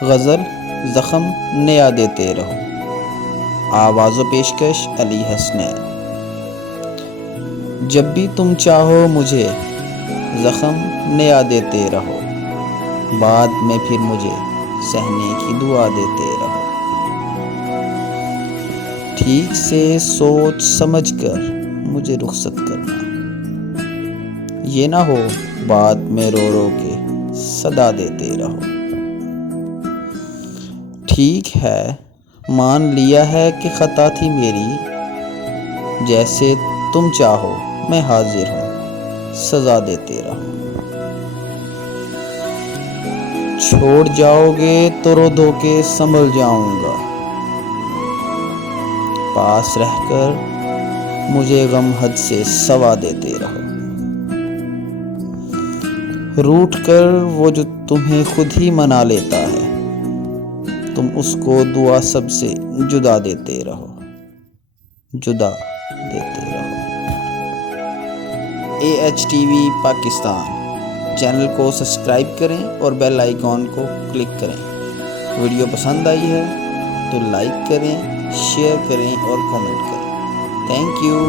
غزل زخم نیا دیتے رہو. آواز و پیشکش علی حسنین. جب بھی تم چاہو مجھے زخم نیا دیتے رہو، بعد میں پھر مجھے سہنے کی دعا دیتے رہو. ٹھیک سے سوچ سمجھ کر مجھے رخصت کرنا، یہ نہ ہو بعد میں رو رو کے صدا دیتے رہو. ٹھیک ہے مان لیا ہے کہ خطا تھی میری، جیسے تم چاہو میں حاضر ہوں سزا دیتے رہو. چھوڑ جاؤ گے تو رو دھو کے سنبھل جاؤں گا، پاس رہ کر مجھے غم حد سے سوا دیتے رہو. روٹھ کر وہ جو تمہیں خود ہی منا لیتا ہے، تم اس کو دعا سب سے جدا دیتے رہو، جدا دیتے رہو. AHTV پاکستان چینل کو سبسکرائب کریں اور بیل آئیکن کو کلک کریں. ویڈیو پسند آئی ہے تو لائک کریں، شیئر کریں اور کامنٹ کریں. Thank you.